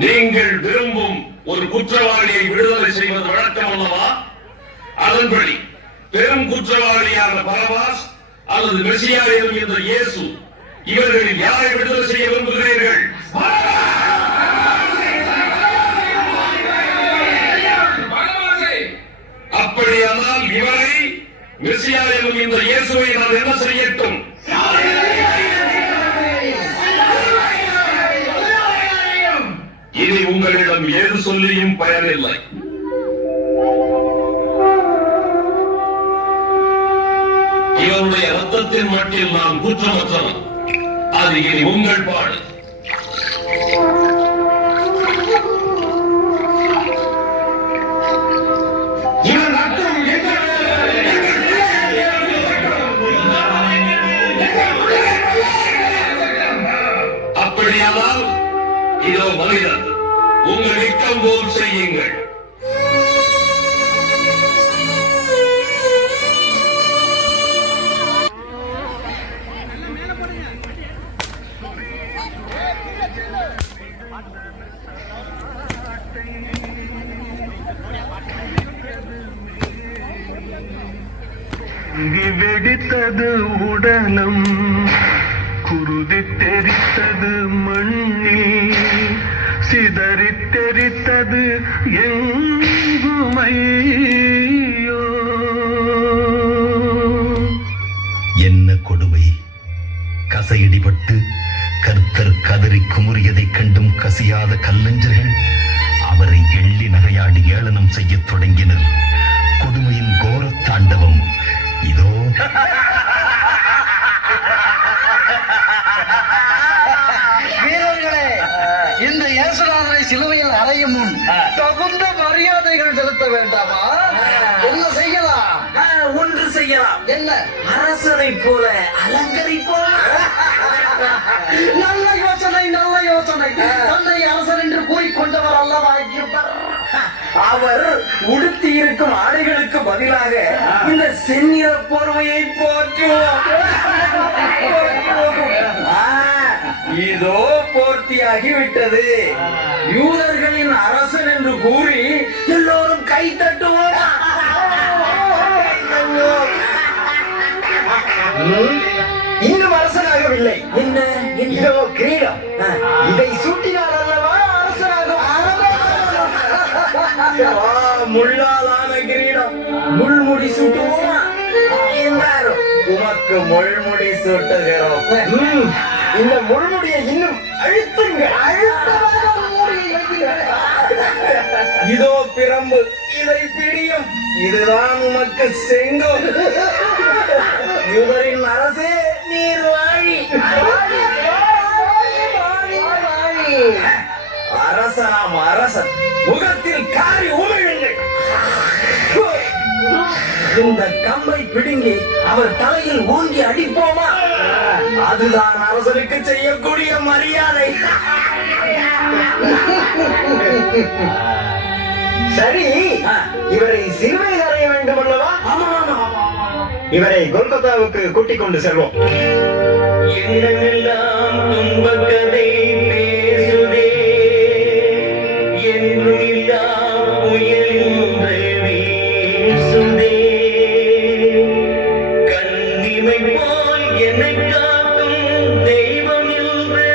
நீங்கள் விரும்பும் ஒரு குற்றவாளியை விடுதலை செய்வது வழக்கம் அல்லவா? அதன்படி பெரும் குற்றவாளியான பரபாஸ் அல்லது மெசியா என்ற இயேசு, இவர்களில் யாரை விடுதலை செய்ய விரும்புகிறீர்கள்? அப்படியானால் இவரை, மெசியா எனும் இந்த இயேசுவை நான் என்ன செய்யட்டும்? இனி உங்களிடம் ஏது சொல்லியும் பயனில்லை. இவருடைய ரத்தத்தின் மட்டில் நான் குற்றமற்றவன். அது இனி உங்கள் பாடு. இவன் ரத்தம் அப்படியானால் இதோ மனிதன், உங்கள் இஷ்டம் போல் செய்யுங்கள். வெடித்தது உடலம், குருதி தெரித்தது மண்ணில், சிதறி தெரித்தது எங்குமையோ. என்ன கொடுமை! கசையடிபட்டு கர்த்தர் கதறி குமுறியதைக் கண்டும் கசியாத கல்லஞ்சர்கள் அவரை எள்ளி நகையாடி ஏளனம் செய்யத் தொடங்கினர். கொடுமையின் கோர தாண்டவம் இதோ. வீரர்களே, இந்த இயேசுநாதரை சிலுவையில் அறையும் முன் தகுந்த மரியாதைகள் செலுத்த வேண்டாமா? என்ன செய்யலாம்? ஒன்று செய்யலாம். என்ன? அரசனை போல அலங்கரிப்போம். நல்ல யோசனை, நல்ல யோசனை. தன்னை அரசர் என்று கூறிக்கொண்டவர் அல்லவா இருப்பார். அவர் உடுத்தி இருக்கும் ஆடைகளுக்கு பதிலாக இந்த செந்நிற போர்வையை போற்றுவோம். இதோ போர்த்தியாகிவிட்டது. யூதர்களின் அரசன் என்று கூறி எல்லோரும் கை தட்டுவோம். இன்னும் அரசனாகவில்லை. என்ன? இதோ கிரீடம். இதை சூட்டினார் அல்லவா அரசனாக. முள்ளாலான கிரீடம். முள்முடி சூட்டுவோமா? எல்லாரும் உமக்கு முள்முடி சூட்டுகிறோம். இந்த முள்முடியை இன்னும் அழுத்துங்க. இதோ பிரம்பு, இதை பிடியும். இதுதான் உமக்கு செங்கோல். யூதரின் அரசே, நீர் வாழி. அரசனாம் அரசன் முகத்தில் காரி உமிழுங்கள். இந்த கம்பை பிடுங்கி அவர் தலையில் ஓங்கி அடிப்போமா? அதுதான் அரசனுக்கு செய்யக்கூடிய மரியாதை. சரி, இவரை சிலுவையில் அறைய வேண்டும் அல்லவா? இவரை கொல்கத்தாவுக்கு கூட்டிக் கொண்டு செல்வோம். எண்ணமெல்லாம் துன்பக்கதை பேசுதே, என்றும் இல்லா புயலின்று வீசுதே. கண்ணிமை போல் என்னை காக்கும் தெய்வம் என்று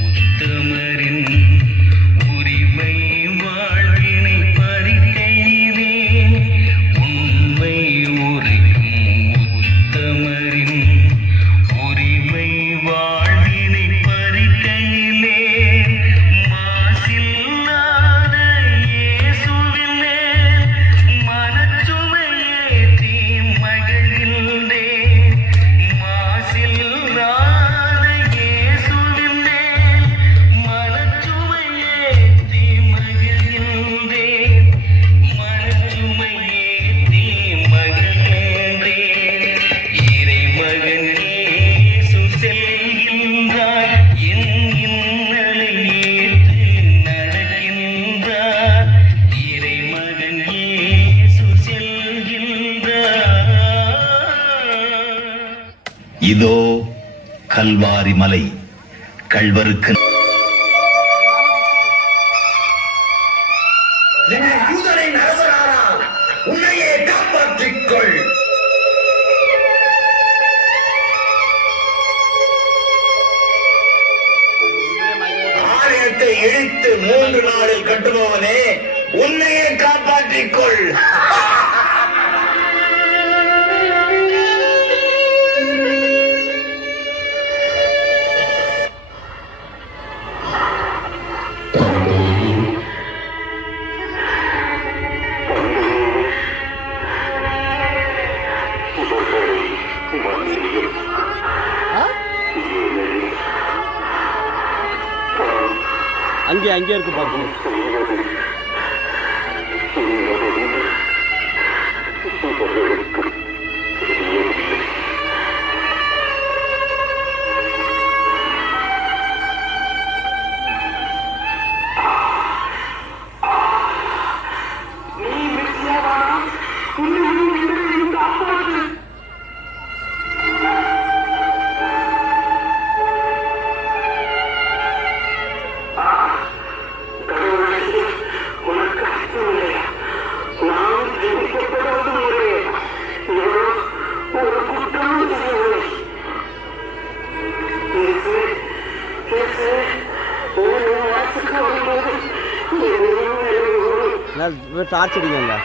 கண்ணீரில் உரிமை வாழ் கல்வாரி மலை கள்வருக்கு யூதரின் அரசனானால் உன்னையே காப்பாற்றிக்கொள். ஆலயத்தை இழுத்து 3 நாளில் கட்டுபவனே, உன்னையே காப்பாற்றிக்கொள். அங்கே இருக்கு பார்க்கணும். டார்ச் அடிக்கங்க.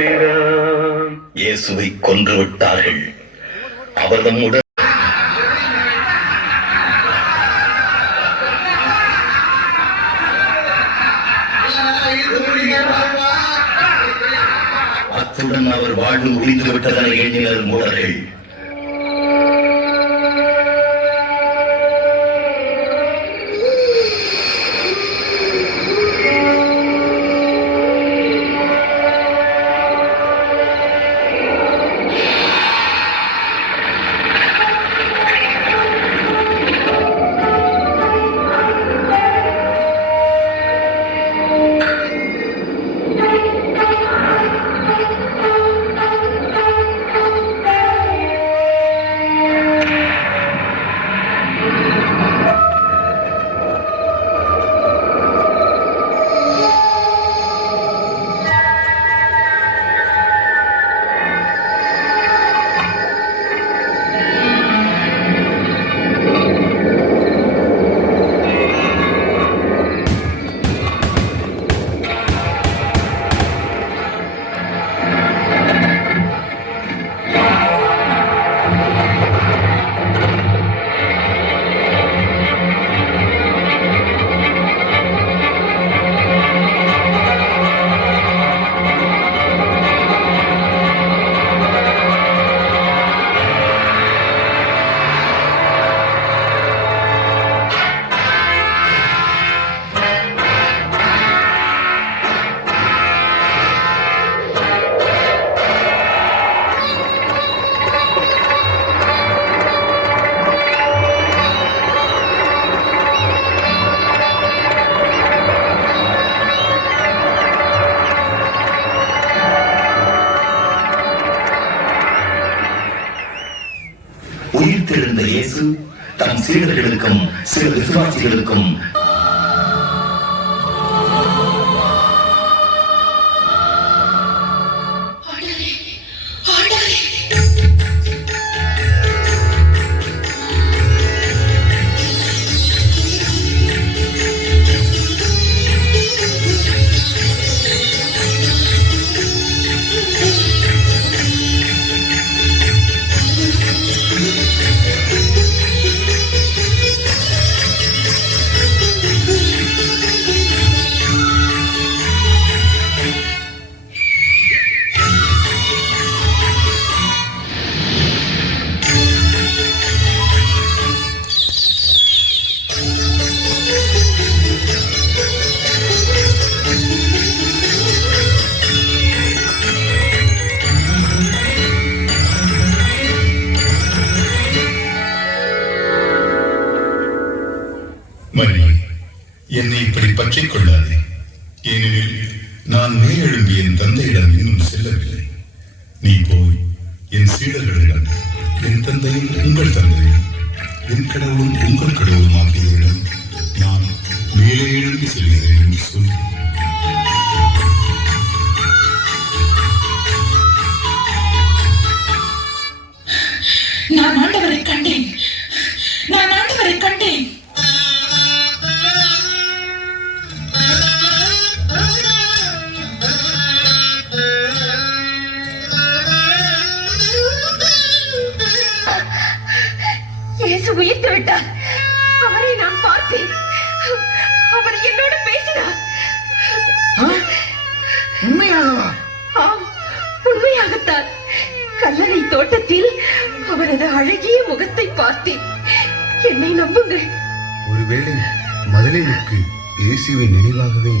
காட்டினான். இயேசுவை கொன்று விட்டார்கள். அவர் நம்முடன் அத்துடன் அவர் வாழ்வு முடிந்து விட்டதென எண்ணினர் மூடர்கள். உயிர்த்தெழுந்த இயேசு தம் சீடர்களுக்கும் சில விசுவாசிகளுக்கும் மரியே, என்னை இப்படி பற்றிக் கொள்ளாதே. ஏனெனில் நான் மேலெழும்பி என் தந்தையிடம் இன்னும் செல்லவில்லை. நீ போய் என் சீடர்களிடம், என் தந்தையும் உங்கள் தந்தையும், என் கடவுளும் உங்கள் கடவுளும் ஆகியோரிடம் நான் மேலே எழும்பி செல்கிறேன் என்று சொல். நான் ஆண்டவரை கண்டேன். நான் ஆண்டவரை கண்டேன். இயேசு உயிர்த்து விட்டார். அவரை நான் பார்த்தேன். அவர் என்னோடு பேசினார். உண்மையாகவா? ஆம், உண்மையாகத்தான். கல்லறை தோட்டத்தில் அவரது அழகிய முகத்தை பார்த்தேன். என்னை நம்புங்கள். ஒருவேளை மதலினுக்கு இயேசுவின் நினைவாகவே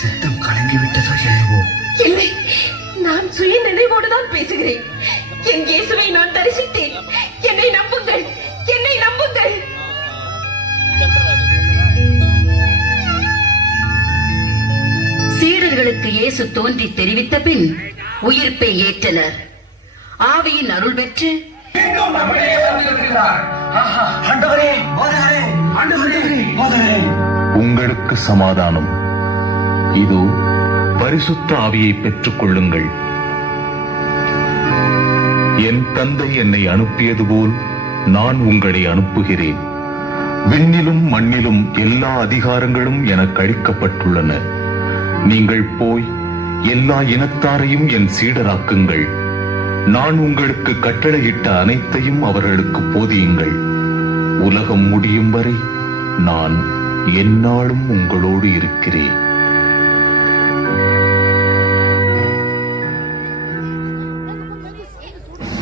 சித்தம் கலங்கிவிட்டதோ என்னவோ? இல்லை, நான் சுய நினைவோடுதான் பேசுகிறேன். என் இயேசுவை நான் தரிசித்தேன். என்னை நம்புங்கள், என்னை நம்புங்கள். சீடர்களுக்கு இயேசு தோன்றி தெரிவித்த பின் உயிர்ப்பை ஏற்றனர். ஆவியின் அருள் பெற்று உங்களுக்கு சமாதானம். இதோ பரிசுத்த ஆவியை பெற்றுக் கொள்ளுங்கள். என் தந்தை என்னை அனுப்பியது போல் நான் உங்களை அனுப்புகிறேன். விண்ணிலும் மண்ணிலும் எல்லா அதிகாரங்களும் எனக்கு அளிக்கப்பட்டுள்ளன. நீங்கள் போய் எல்லா இனத்தாரையும் என் சீடராக்குங்கள். நான் உங்களுக்கு கட்டளையிட்ட அனைத்தையும் அவர்களுக்கு போதியுங்கள். உலகம் முடியும் வரை நான் எந்நாளும் உங்களோடு இருக்கிறேன்.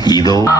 இதோ